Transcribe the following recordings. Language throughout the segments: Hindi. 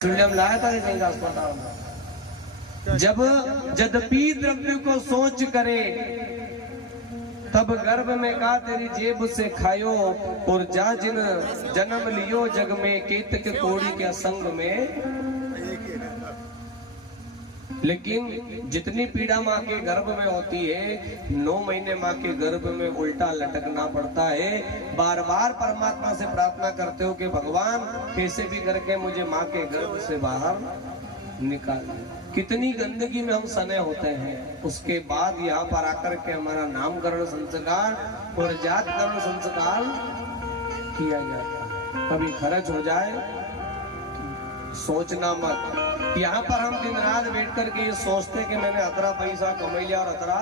लाया था कहीं अस्पताल में। जब यद्यपि द्रव्य को सोच करे तब गर्भ में का तेरी जेब से खायो, और जा जिन जन्म लियो जग में केतक कोड़ी के संग में। लेकिन जितनी पीड़ा माँ के गर्भ में होती है, 9 महीने माँ के गर्भ में उल्टा लटकना पड़ता है। बार बार परमात्मा से प्रार्थना करते हो कि भगवान कैसे भी करके मुझे माँ के गर्भ से बाहर निकाल। कितनी गंदगी में हम सने होते हैं, उसके बाद यहाँ पर आकर के हमारा नामकरण संस्कार और जातकरण संस्कार किया जाता है। कभी खर्च हो जाए सोचना मत। यहाँ पर हम दिन रात बैठ करके ये सोचते कि मैंने अतरा पैसा कमा लिया और अतरा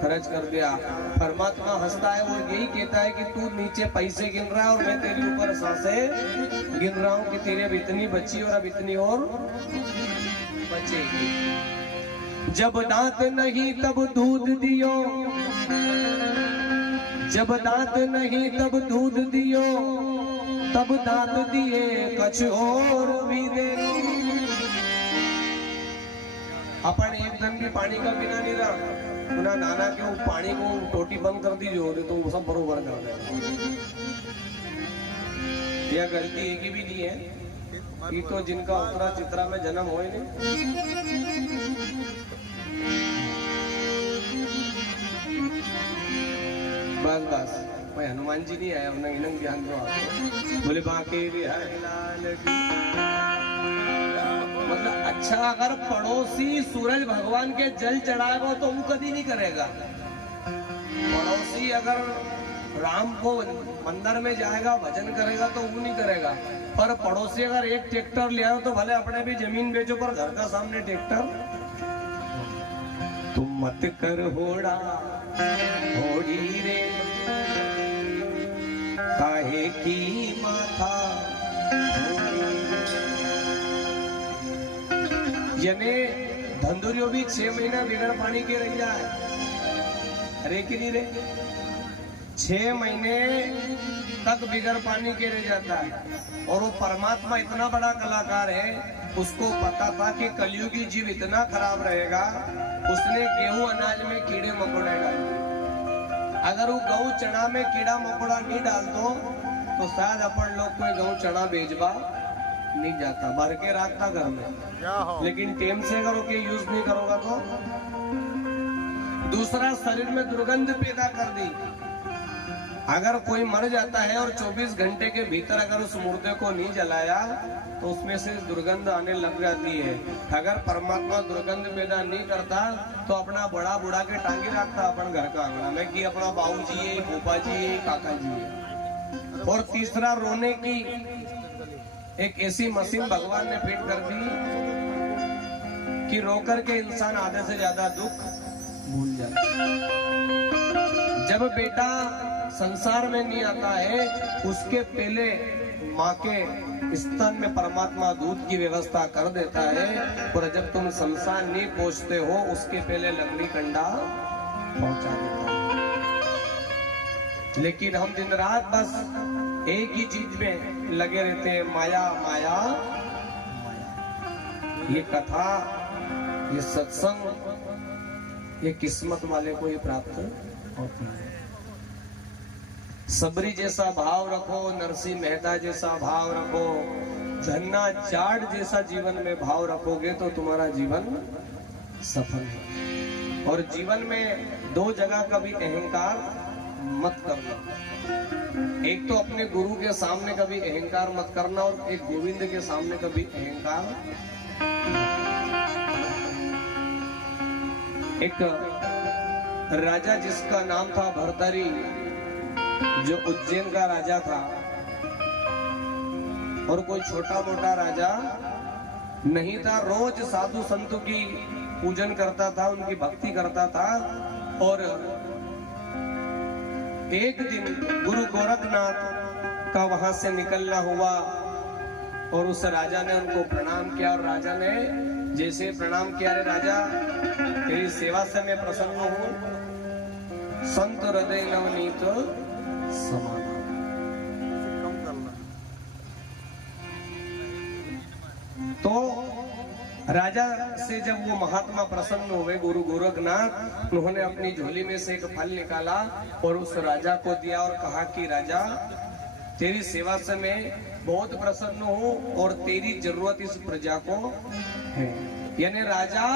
खर्च कर दिया। परमात्मा हंसता है और यही कहता है कि तू नीचे पैसे गिन रहा है और मैं तेरे ऊपर सांसें गिन रहा हूँ कि तेरे अब इतनी बची और अब इतनी और बचेगी। जब दांत नहीं तब दूध दियो, जब दांत नहीं तब दूध दियो, तब दांत दिए कछ और भी दे। अपन एक दिन भी पानी का बिना नहीं रहा, पुनः नाना के पानी को टोटी बंद कर दीजिए तो वो सब बरोबर कर देगा। यह गलती एक ही भी नहीं है कि तो जिनका उत्तरा चित्रा में जन्म हो नहीं। बस बस भाई हनुमान जी नहीं आया, अपना इनंग ध्यान दो आपको। बोले बाकी मतलब अच्छा, अगर पड़ोसी सूरज भगवान के जल चढ़ाएगा तो वो कभी नहीं करेगा। पड़ोसी अगर राम को मंदिर में जाएगा भजन करेगा तो वो नहीं करेगा। पर पड़ोसी अगर एक ट्रैक्टर ले आओ तो भले अपने भी जमीन बेचो, पर घर का सामने ट्रैक्टर तुम मत कर होड़ा होड़ी रे, काहे की माथा। यानी धंधुरियों भी 6 महीना बिगड़ पानी के रह जाए, अरे कि नहीं रे, 6 महीने तक बिगड़ पानी के रह जाता है। और वो परमात्मा इतना बड़ा कलाकार है, उसको पता था कि कलयुगी जीव इतना खराब रहेगा, उसने गेहूं अनाज में कीड़े मकोड़े डाले। अगर वो गेहूं चना में कीड़ा मकोड़ा नहीं डाल दो तो शायद अपन लोग कोई गेहूं चना बेचबा नहीं जाता, भर के रखता घर में। लेकिन टेम से करो के यूज नहीं करोगा तो। दूसरा, शरीर में दुर्गंध पैदा कर दी। अगर कोई मर जाता है और 24 घंटे के भीतर अगर उस मुर्दे को नहीं जलाया तो उसमें से दुर्गंध आने लग जाती है। अगर परमात्मा दुर्गंध पैदा नहीं करता तो अपना बड़ा बुढ़ा के टांगी रखता अपन घर का आंगना में कि अपना बाबू जी है, फूफा जी है, काका जी है। और तीसरा, रोने की एक ऐसी मशीन भगवान ने फिट कर दी कि रोकर के इंसान आधे से ज्यादा दुख भूल जाता है। जब बेटा संसार में नहीं आता है उसके पहले माँ के स्तन में परमात्मा दूध की व्यवस्था कर देता है, और जब तुम संसार नहीं पहुंचते हो उसके पहले लकड़ी कंडा पहुंचा देता है। लेकिन हम दिन रात बस एक ही चीज में लगे रहते हैं, माया माया माया। ये कथा, ये सत्संग, ये किस्मत वाले को ही प्राप्त होती है। सबरी जैसा भाव रखो, नरसिंह मेहता जैसा भाव रखो, झन्ना जाट जैसा जीवन में भाव रखोगे तो तुम्हारा जीवन सफल है। और जीवन में 2 जगह कभी अहंकार मत करना। एक तो अपने गुरु के सामने कभी अहंकार मत करना, और एक गोविंद के सामने कभी अहंकार। एक राजा जिसका नाम था भरतरी, जो उज्जैन का राजा था, और कोई छोटा मोटा राजा नहीं था। रोज साधु संतों की पूजन करता था, उनकी भक्ति करता था। और एक दिन गुरु गोरखनाथ का वहां से निकलना हुआ और उस राजा ने उनको प्रणाम किया। और राजा ने जैसे प्रणाम किया, रे राजा तेरी सेवा से मैं प्रसन्न हूँ, संत हृदय नवनीत समाना। तो राजा से जब वो महात्मा प्रसन्न हुए, गुरु गोरखनाथ, उन्होंने अपनी झोली में से एक फल निकाला और उस राजा को दिया और कहा कि राजा, तेरी सेवा से मैं बहुत प्रसन्न हूँ और तेरी जरूरत इस प्रजा को है। यानी राजा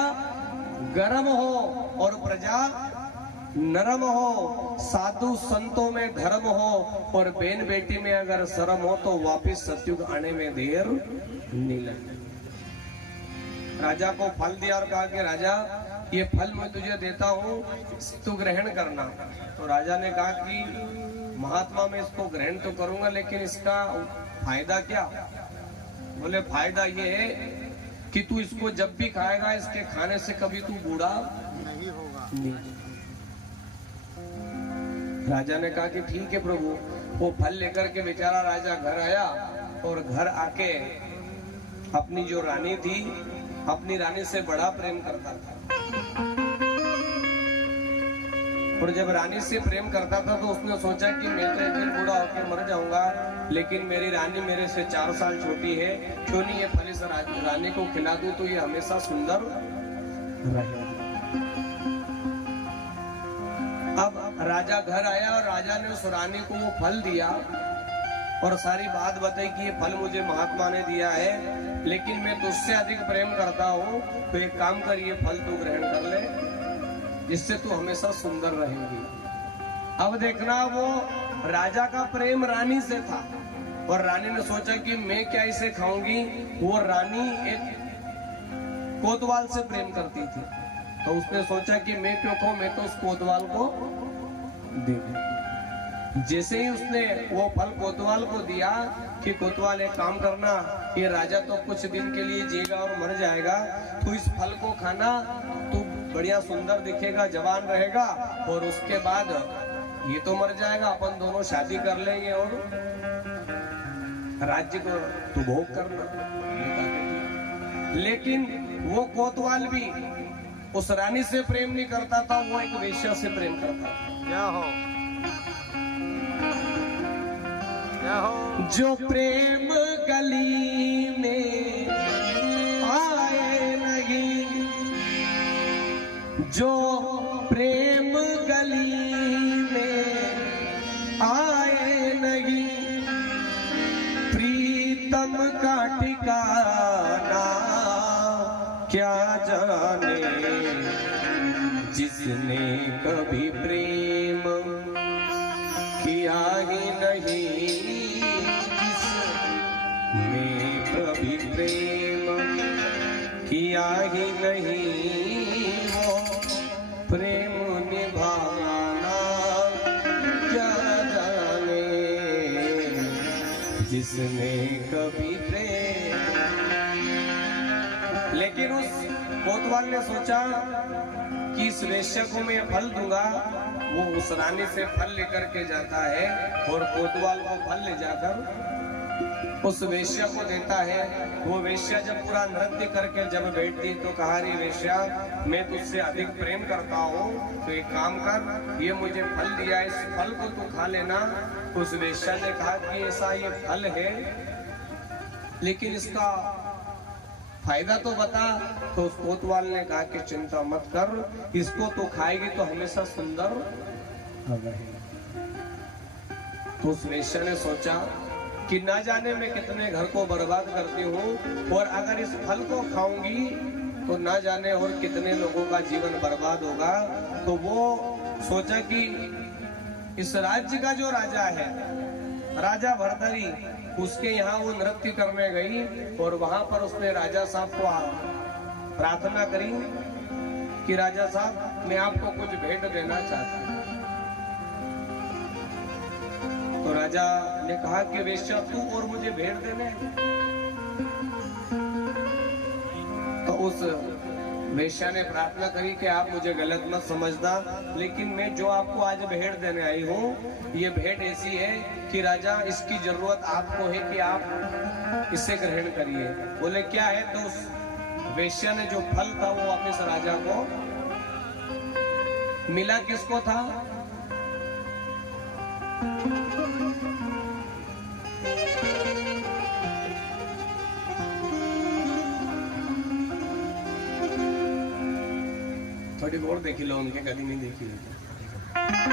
गर्म हो और प्रजा नरम हो, साधु संतों में धर्म हो और बहन बेटी में अगर शर्म हो तो वापिस सतयुग आने में देर नहीं लगे। राजा को फल दिया और कहा कि राजा, ये फल मैं तुझे देता हूँ, तू ग्रहण करना। तो राजा ने कहा कि महात्मा मैं इसको ग्रहण तो करूंगा, लेकिन इसका फायदा क्या? बोले फायदा ये है कि तू इसको जब भी खाएगा, इसके खाने से कभी तू बूढ़ा नहीं होगा। राजा ने कहा कि ठीक है प्रभु। वो फल लेकर के बेचारा राजा घर आया और घर आके अपनी जो रानी थी, अपनी रानी से बड़ा प्रेम करता था। और जब रानी से प्रेम करता था तो उसने सोचा कि मैं तो एक दिन बूढ़ा होकर मर जाऊंगा, लेकिन मेरी रानी मेरे से 4 साल छोटी है, क्यों नहीं ये फल इस रानी को खिला दूं तो ये हमेशा सुंदर रहेगा। अब राजा घर आया और राजा ने उस रानी को वो फल दिया और सारी बात बताई कि ये फल मुझे महात्मा ने दिया है, लेकिन मैं तुझसे अधिक प्रेम करता हूँ, तो एक काम कर, ये फल तू ग्रहण कर ले, जिससे तू हमेशा सुंदर रहेगी। अब देखना, वो राजा का प्रेम रानी से था और रानी ने सोचा कि मैं क्या इसे खाऊंगी। वो रानी एक कोतवाल से प्रेम करती थी, तो उसने सोचा कि मैं क्यों खाऊं, मैं तो उस कोतवाल को दे दूं। जैसे ही उसने वो फल कोतवाल को दिया कि कोतवाल एक काम करना, ये राजा तो कुछ दिन के लिए जिएगा और मर जाएगा, तो इस फल को खाना, तू बढ़िया सुंदर दिखेगा, जवान रहेगा, और उसके बाद ये तो मर जाएगा, अपन दोनों शादी कर लेंगे और राज्य को तू भोग करना। लेकिन वो कोतवाल भी उस रानी से प्रेम नहीं करता था, वो एक वेश्या से प्रेम करता था। क्या हो जो प्रेम गली में आए नहीं, जो प्रेम गली में आए नहीं, प्रीतम का ठिकाना क्या जाने, जिसने कभी प्रेम किया ही नहीं, जिसने कभी प्रेम किया ही नहीं, वो प्रेम निभाना क्या जाने, जिसने कभी प्रेम। लेकिन उस कोतवाल ने सोचा कि इस वेश्या को मैं फल दूंगा। वो उस रानी से फल लेकर के जाता है और कोतवाल को फल ले जाकर उस वेश्या को देता है। वो वेश्या जब पूरा नृत्य करके जब बैठती तो कहा, रे वेश्या, मैं तुझसे अधिक प्रेम करता हूँ, तो एक काम कर, ये मुझे फल दिया, इस फल को तू खा लेना। उस वेश्या ने कहा कि ऐसा ये फल है, लेकिन इसका फायदा तो बता। तो उस कोतवाल ने कहा कि चिंता मत कर, इसको तो खाएगी तो हमेशा सुंदर रहेगी। तो उस वेश्या ने सोचा कि ना जाने मैं कितने घर को बर्बाद करती हूँ, और अगर इस फल को खाऊंगी तो ना जाने और कितने लोगों का जीवन बर्बाद होगा। तो वो सोचा कि इस राज्य का जो राजा है, राजा भरतरी, उसके यहाँ वो नृत्य करने गई और वहां पर उसने राजा साहब को प्रार्थना करी कि राजा साहब, मैं आपको कुछ भेंट देना चाहता हूँ। तो राजा ने कहा कि वेश्या, तू और मुझे भेंट देने। तो उस वेश्या ने प्रार्थना करी कि आप मुझे गलत मत समझना, लेकिन मैं जो आपको आज भेंट देने आई हूँ, ये भेंट ऐसी है कि राजा, इसकी जरूरत आपको है कि आप इसे ग्रहण करिए। बोले क्या है? तो उस वेश्या ने जो फल था वो वापस राजा को मिला। किसको था? थोड़ी और देखी लो, उनके कभी नहीं देखी।